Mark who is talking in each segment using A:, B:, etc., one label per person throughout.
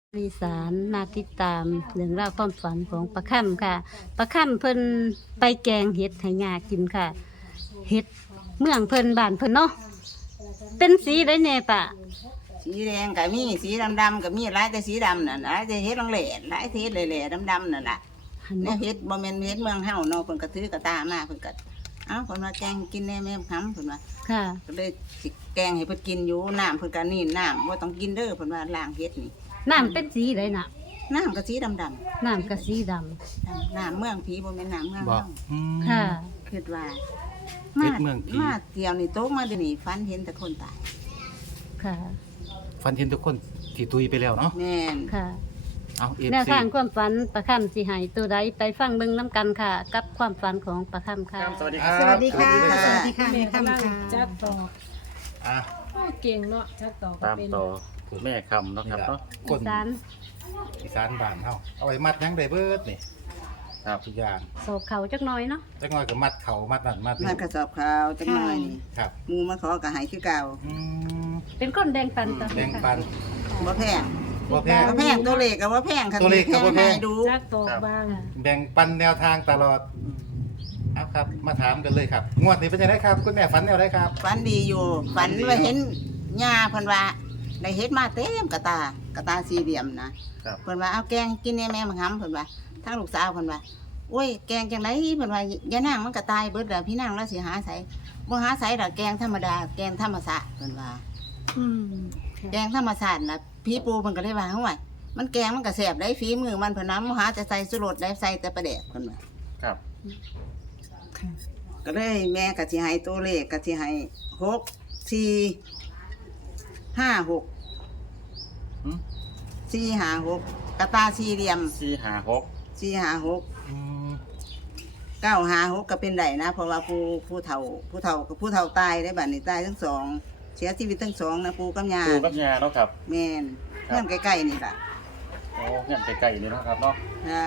A: อีสานมาติดตามเรื่องราวความฝันของประค่ำค่ะประค่ำเพิ่นไปแกงเห็ดให้งากินค่ะเห็ดเมืองเพิ่นบ้านเพิ่นเนาะเป็นสีได้แน่ปะ
B: สีแดงก็มีสีดำๆก็มีหลายแต่สีดำน่ะหลายแต่เฮ็ดลังแหล่หลายแต่เฮ็ดแหล่ๆดำๆนั่นล่ะเนี่ยเฮ็ดบ่แม่นเฮ็ดเมืองเฮาเนาะเพิ่นก็ถือกระตามาเพิ่นก็เอ้าเพิ่นว่าแกงกินแน่แม่ค้ำเพิ่นว่า
A: ค่ะ
B: ก็เลยสิแกงให้เพิ่นกินอยู่น้ำเพิ่นก็นี่น้ำบ่ต้องกินเด้อเพิ่นว่าล้างเฮ็ดนี่
A: น้ำเป็นสีได้น่ะ
B: น้ำก็สีดำ
A: น้ำกะสีดำ
B: ๆน้ำเมืองผีบ่แม่นน้ำเมือง
C: บอ
B: เฮาก
A: ค่ะ
B: คิดว่า
C: เฮ็ดเมืองผี
B: มาเที่ยวนี่โตมาเดี๋ยวนี้ฝันเห็นแต่คนตาย
A: ค่ะ
C: ฟันเห็นทุกคนที่ตุยไปแล้วเนาะ
B: แม่น
A: ค่ะ
C: เอาเอฟ
A: แนว
C: ซี
A: ทางความฝันประค่ำสิให้ตัวใดไปฟังเบิ่งน้ำกันค่ะ กับความฝันของประค่ำค่ะ
C: สวัสดีครับ
D: สวัสดีค่ะ
B: สวัสดี
D: สวัสดีค่ะ
E: แม่
D: แม่
E: กำลั
D: คำ
E: ง
D: ค่ะ
E: จัดต่อ
C: อ่ะ
E: โอ้เก่งเนาะจัดต่อก็
F: ตาม
E: เป็น
F: ต่อแม่คำเนาะครับเนาะ
C: คน
A: อีสาน
C: อีสานบ้านเฮาเอาไว้มัดหยังได้เบิดนี่
F: ครับ
C: ทุกอย่าง
A: โศกเขาจักหน่อยเนาะ
C: จักหน่อยก็มัดเขามัดนั่นมัด
B: มาก
C: นี่
B: ระสอบข้าวจังหน่อยนี่
C: ครับ
B: หมู่มาขอก็ให้คือเก่า
C: อืม
A: เป็นคนแดงปันต่อ
C: แบ่งปัน
B: บ่แพง
C: บ่แพง
B: บ่แพงตัวเลขก็บ่แพงค่ะ
C: ตัวเลขก็บ่แพง
B: ให้ดู
E: จัดต่อบาง
C: แบ่งปันแนวทางตลอดเอาครับ มาถามกันเลยครับ งวดนี้เป็นยังไงครับ คุณแม่ฝันแนวไดครับ
B: ฝันดีอยู่ฝันว่าเห็นหญ้าเพิ่นว่าได้เฮ็ดมาเต็มกระตาสี่เหลี่ยมนะครับ เพิ่นว่าเอาแกงกินแน่แม่มาหำเพิ่นว่าทั้งลูกสาวเพิ่นว่าโอ้ยแกงจังไดเพิ่นว่าอย่านางมันก็ตายเบิดแล้วพี่นางแล้วสิหาไสบ่หาไสดอกแกงธรรมดาแกงธรรมชาติเพิ่นว่า
A: อืม
B: แกงธรรมชาติน่ะพี่ปูเพิ่นก็เลยว่าเฮาว่ามันแกงมันก็แซ่บได้ฝีมือมันเพิ่นนำหาแต่ใส่สุรสได้ใส่แต่ปลาแดกเพิ่นว่า
F: ครับ
B: ก็เลยแม่ก็สิให้ตัวเลขก็สิให้6 4 5 6
F: หืม
B: 4 5 6กระตาสี่เหลี่ยม
F: 456
B: 4 5 6
C: อืม
B: 9 5 6ก็เป็นได้นะ เพราะว่าผู้เฒ่ากับผู้เฒ่าตายได้บัดนี้ตายทั้งสองเสียชีวิตทั้งสองนะปู่กับย่า
F: ปู่กับยาเนาะครับ
B: แม่น
F: ครับ
B: เพื่อนใกล้ๆนี่ล่ะ
F: โอ้เงี้ยไกลๆเลยเนาะครับเนาะ
B: ค่ะ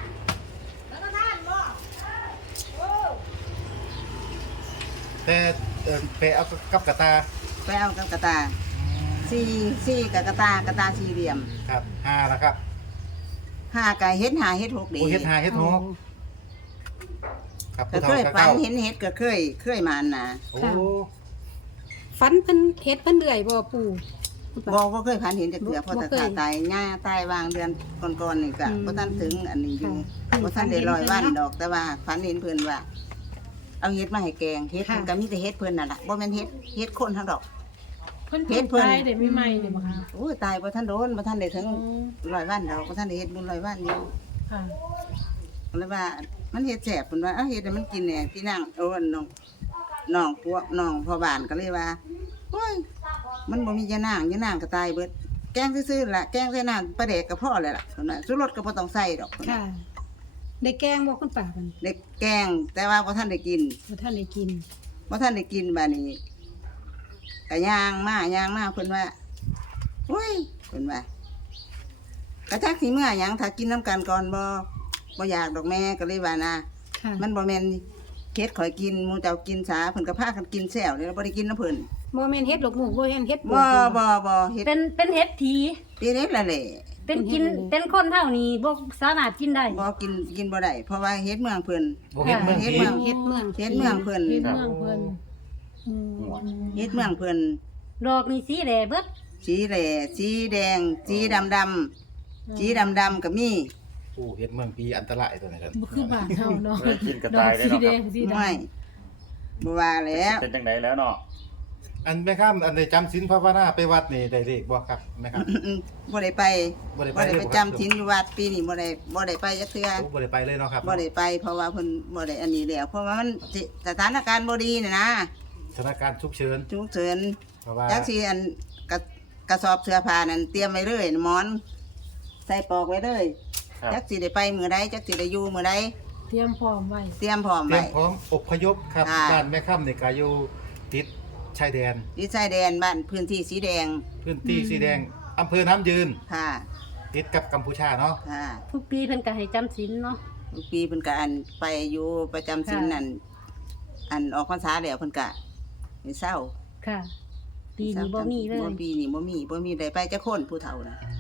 C: แต่ไปเอากับกระตา
B: ไปเอากับกระตาสี่กับกระตาสี่เหลี่ยม
C: ครับ5นะครับ
B: 5ก็เฮ็ด5เฮ็ด6ดี
C: โอ้เฮ็ด5เฮ็ด6ครับ
B: ก็
C: ผู้
B: เค
C: เฒ่าย ก็
B: ฝัน
C: เก้า
B: เห็นเฮ็ดก็เคยมานะ
C: โอ้
D: ฟันเพิ่นเฮ็ดเพิ่นเดือยบ่ปู่
B: บ่เคยฝันเห็นจักเทื่อเพราะแต่ขาตายย่าตายวางเดือนก่อนๆนี่ก็บ่ทันถึงอันนี้อยู่บ่ทันได้ร้อยวันดอกแต่ว่าฝันเห็นเพิ่นว่า เอาเฮ็ดมาให้แกงเฮ็ดเพิ่นก็มีแต่เฮ็ดเพิ่นนั่นล่ะบ่แม่นเฮ็ดคนทั้งดอก
E: เพิ่น
B: เฮ็ดเพิ่น
E: ตายได้ไม่ใหม่เลยบ่คะ
B: โอ้ยตายบ่ทันโดนบ่ทันได้ถึง
E: อ๋อ
B: ร้อยวันดอกบ่ทันได้เฮ็ดบุญร้อยวันอยู่
E: ค่ะ
B: ก็เลยว่ามันเฮ็ดแซ่บเพิ่นว่าเอาเฮ็ดให้มันกินแหน่พี่นางโอ้น้องพวกน้องพ่อบ้านก็เลยว่าโอ้ยมันบ่มียานางก็ตายเบิดแกงซื่อๆล่ะแกงใส่น้ำปลาแดกก็พอแล้วล่ะเพิ่นว่าสุรสก็บ่ต้องใส่ดอกเพิ่นว่า
D: ค่ะ ได้แกงบ่คุณป้าเพิ่น
B: ได้แกงแต่ว่าบ่ทันได้กิน
D: บ่ทันได้กิน
B: บ่ทันได้กินบัดนี้ก็ย่างมาเพิ่นว่าโอ้ยเพิ่นว่ากระจักสิเมื่อหยังถ้ากินน้ำกันก่อนบ่อยากดอกแม่ก็เลยว่านะ
D: ค่ะ
B: มันบ่แม่นเฮ็ดข่อยกินหมู่เจ้ากินสาเพิ่นก็พากันกินแซวเลยบ่ได้กินน้ำเพิ่น
D: บ่แม่นเฮ็ดหลกหมูกบ่แม่นเฮ็ด
B: บ่เฮ็ด
A: เป็นเห็ดผี
B: ปีเล็กละแหละ
A: เป็นกินเป็นคนเท่านี้บ่สามารถกินได้
B: บ่กินบ่ได้เพราะว่าเฮ็ดเมืองเพิ่น
C: บ่เฮ็ดเมือง
B: เฮ็ด
C: ผี
B: เมือง
D: เฮ็ดเมือง
B: เฮ็ดเมืองเพิ่น
E: เฮ็ดเมืองเพิ่น
D: อืม
B: เฮ็ดเมืองเพิ่น
A: ดอกนี่สีแดงเบิด
B: สีแหล่สีแดงสีดำสีดำก็มี
C: ผู้เฮ็ดเมืองผีอันตรายตัวนี้ครับ
E: บ่คือบ้านเฮาเนาะ
F: ไม่กินกระ
E: ดอ
F: ต่าก ยได้
E: สี
F: เนาะ
E: แด
F: ครับ
E: งสีดำ
B: ไม่บ่ว่าแล้ว
F: เป็นจังไดแล้วเนาะ
C: อันแม่ครับอันได้จำศีลภาวนาไปวัดนี่ได้เลขบ่ครับแม่ครับ
B: บ่ได้ไป
C: บ่ได้ไป
B: บ่ได้
C: เลย
B: ไป
C: บ่ครับ
B: จำศีลอยู่วัดปีนี้บ่ได้ไปจักเทื่อ
C: โอ้บ่ได้ไปเลยเนาะครับ
B: บ่ได้ไปเพราะว่าเพิ่นบ่ได้อันนี้แล้วเพราะว่ามันสิสถานการณ์บ่ดีน่ะนะ
C: สถานการณ์ฉุกเฉิน
B: ฉุกเฉิน
C: เพราะว่า
B: จักสิอันกระสอบเสื้อผ้านั่นเตรียมไว้เลยหมอน ใส่ปอกไว้เลย
F: ครับ
B: จักสิได้ไปมื้อใดจักสิได้อยู่มื้อใด
E: เตรียมพร้อมไว้
B: เตรียมพร้อม
C: เตรี
B: ไว้
C: ยมพร้อมอพยพครับ
B: ค่ะ
C: บ้านแม่ค่ำนี่ก็อยู่ติดชายแดน
B: ที่ชายแดนบ้านพื้นที่สีแดง
C: พื้นที่สีแดงอำเภอน้ำยืน
B: ค่ะ
C: ติดกับกัมพูชาเนาะ
B: ค่ะ
A: ทุกปีเพิ่นก็ให้จำศีลเนาะ
B: ทุกปีเพิ่นก็อันไปอยู่ประจำศีลนั่นอันออกพรรษาแล้วเพิ่นก็ไปเศร้า
A: ค่ะ ปีนี้บ่มีเลย
B: ปีนี้บ่มีได้ไปจักคนผู้เฒ่าน่ะ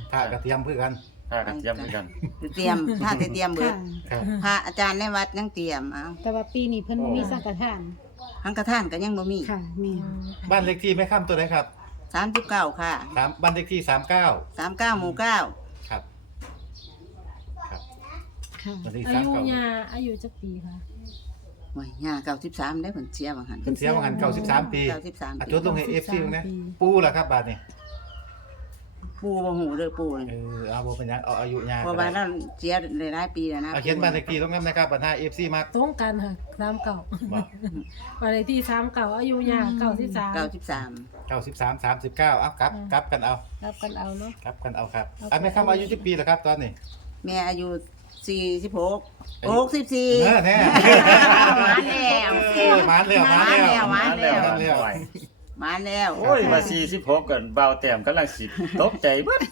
C: พระกระเทียมเพื่อกัน
F: ถ้ากันเทียมเหมือนกัน
B: เตรียมถ้าจะเตรียมเบิด
D: ค่ะ
C: ครับ
B: พระอาจารย์ในวัดยังเตรียมเอา
D: แต่ว่าปีนี้เพิ่นบ่มีสังฆทาน
B: หังกระท่านก็ยังบ่มี
D: ค่ะแม่
C: บ้านเลขที่แม่ค่ำตัวไหนครับ
B: 39ค่ะ
C: บ้านเลขที่39
B: 39หมู่9
C: ครับครับ
D: ค่ะ
C: บ้านเลข
E: อา
C: ที่
E: ยุ
C: 39
E: ยาอายุจักปีค่ะ
B: โอ้ยย่า93ได้เพิ่นเสียบางหัน
C: เพิ่นเสียมาหัน93 ปี
B: 93
C: อ่ะ
B: ปี
C: จดลงให้ FC ตรงนี้
E: ปี
C: ปูล่ะครับบาดนี้
B: ปู่บ่ฮู้เด้อปู่นี่
C: เอาบ่เป็นหยังเอาอายุยา
B: เพราะว่าเราเสียหลายปีแล้วนะ
C: เอาเขียนบ้านเลขที่ตรงนั้นนะครับปัญหา FC มัก
E: ตรงกันค่ะ39
C: บอก
E: วันเลขที่39อายุยา93
B: 93
C: 93 39เอากลับกันเอา
E: รับกันเอาเนาะ
C: กลับกันเอาครับอ่ะแม่ค่ำอายุกี่ปีแล้วครับตอนนี้
B: แม่อายุ46
C: อายุ
B: 64
C: เออแน่
B: มาแล้ว
C: มาแล้ว
B: มาแล้ว
F: มาแล้ว
C: มาแล้ว
B: มาแล้ว
F: โอ้ยมา46กันเบาแต้มกำลังสิตกใจเบิด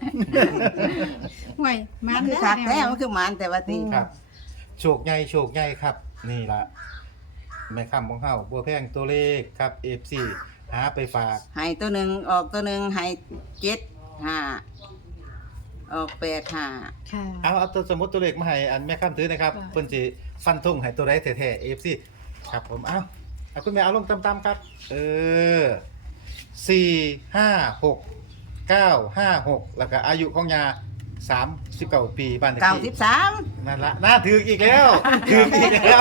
D: ห่วย
B: มั
D: มัน น
B: คือคักแท้มันคือมันแต่ว่าติ
C: ครับโชคใหญ่โชคใหญ่ครับ นี่ล่ะแม่ค่ำของเฮาบัวแพงตัวเลขครับ FC หาไปฝาก
B: ให้ตัวหนึงออกตัวหนึงให้75ออก85
D: ค่ะ
C: เอาตัวสมมุติตัวเลขมาให้อันแม่ค่ำถือนะครับเพิ่นสิฟันธงให้ตัวใดแท้ๆ FC ครับผมเอาคุณแม่เอาลงต่ำๆครับ 456 แล้วก็อายุของยา39 ปีบ้านเลขที่
B: 93
C: นั่นละน่าถืออีกแล้วถืออีกแล้ว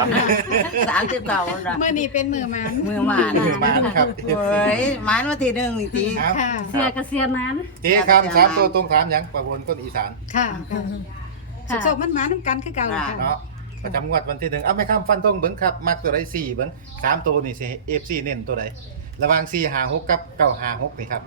B: 39นะ
D: เมื่อนี้เป็นมือมัน
B: มือหมาน
C: มือมาครับ
B: เฮ้ยหมานมาทีหนึงนี่ติ
C: ครับ
D: ค่ะ
A: เสียก็เสียมัน
C: เจ๊ครับสามตัวตรงถามหยังประวนคนอีสาน
D: ค่ะสุขๆมันมาน้ำกันคือเก่าค่ะ
C: เนาะประจำงวดวันที่ 1เอาไม่ข้ามฟันธงเบิ่งครับมักตัวใด4เบิ่ง3ตัวนี่สิ FC เน้นตัวใดระหว่าง456กับ956นี่ครับ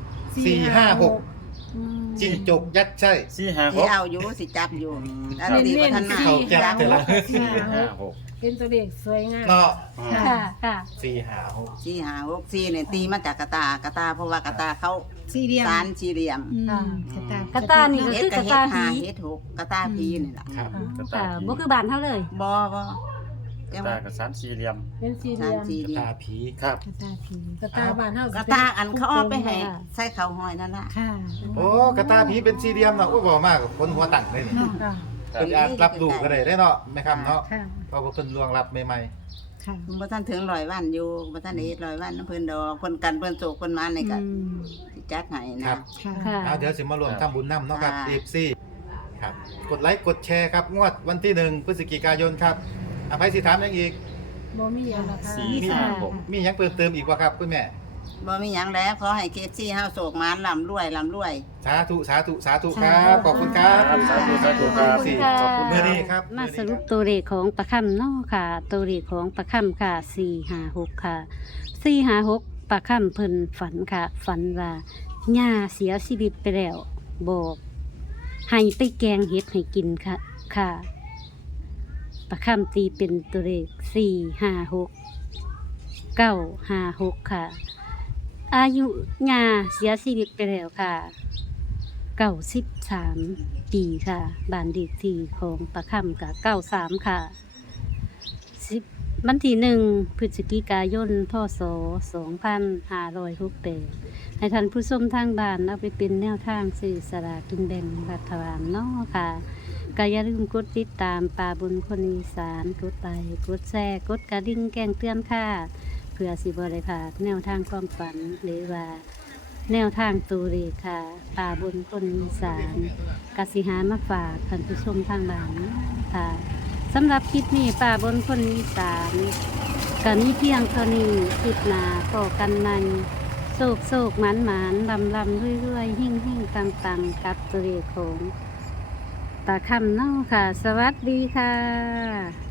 C: 456จิ้งจกยัดไส้
B: สิ
F: 456
B: เอาอยู่สิจับอยู่อันนี้บ่ทันมา
C: เขาแก็บแต่ละ
F: 456
E: เป็นตัวเลขสวยงาม
C: เนาะ
A: ค่ะค่ะ
C: 456
B: 4 เนี่ยตีมาจากกระตาเพราะว่ากระตาเขา
D: สี่เหลี่ยม
B: สารสี่เหลี่ยม
A: กระตานี่ก็
B: เฮ็ด
A: คือก
B: กะ
A: ระ
B: เฮ็
A: ตา
B: ด
A: ผี
B: 5เฮ็ด6กระตาพีนี่ล่ะ
C: ครับ
A: ค่ะบ่คือบ้านเฮาเลย
B: บ่จัง
F: ตา
B: ว่า
F: กับ3สี่เหลี่ยม
E: เป็นสี่เห
B: สา
E: ลี่
B: ร
E: ยม
B: สี่เหลี่ย
C: ตาม ผี
F: ครับ
D: กระตาผี
E: กระตาบ้านเฮาก
B: ระตาอันเขาเอาไปให้ใส่ข้าวหอยนั่นล่ะ
D: ค่ะ
C: โอ้กระตาผีเป็นสี่เหลี่ยมเนาะโอ้บ่มากคนหัวตั้งเลยนี่
E: ค่ะ
C: เพิ่นอาจรับลูกก็ได้เนาะแม่คำเนาะ
D: ค่ะ
C: เพราะว่าเพิ่นล่วงรับใหม่
D: ค่ะ
B: บ่ทันถึง100วันอยู่บ่ทันได้เฮ็ด100วันนำเพิ่นดอกเพิ่นกันเพิ่นโศกเพิ่นมานี่ก็สิจัดให้
C: ๆ
B: นะ
C: ครับ
D: ค่ะ
A: ค่ะ
C: เอาเดี๋ยวสิมารวมทำบุญนํเนาะครับ
B: ค่ะ
C: FC ครับกดไลค์กดแชร์ครับงวดวันที่ 1 พฤศจิกายนครับอภัยสิถามหยังอีก
E: บ่มีหยังละค่ะ
F: 456
C: มีหยังเพิ่มเติมอีกบ่ครับคุณแม่
B: บ่มีหยังแล้วขอให้ KFC เฮาโศกหมานร่ำรวย
C: สาธุสาธุสาธุครับขอบคุณครับ
F: ครับสาธุสาธุครับ
C: ขอบคุณขอบคุณมื้อนี้ครับ
A: มาสรุปตัวเลขของประค่ำเนาะค่ะ ตัวเลขของประค่ำค่ะ456ค่ะ456ประค่ำเพิ่นฝันค่ะ ฝันว่าย่าเสียชีวิตไปแล้ว บอกให้ไปแกงเห็ดให้กินค่ะ ค่ะประค่ำตีเป็นตัวเลข456 956ค่ะ อายุย่าเสียชีวิตไปแล้วค่ะ93ปีค่ะบ้านเด็กที่ของประค่ำกับ93ค่ะวันที่1 พฤศจิกายน พศ 2568ให้ท่านผู้ชมทางบ้านเอาไปเป็นแนวทางสื่อสลากกินแบ่งรัฐบาลเนาะค่ะก็อย่าลืมกดติดตามป่าบนคนอีสานกดไลค์กดแชร์กดกระดิ่งแจ้งเตือนค่ะเพื่อสิบ่ได้พลาดแนวทางความฝันหรือว่าแนวทางตูเลขค่ะป่าบนคนอีสานกสิหามาฝากท่านผู้ชมทางบ้านค่ะสำหรับคลิปนี้ป่าบนคนอีสานก็มีเพียงเท่านี้คลิปหน้าต่อกันในโศกโศกหมันหมันลำลำเรื่อยๆหิ่งหิ่งตังตังกับตัวเลขของป่าคำเนาะค่ะ สวัสดีค่ะ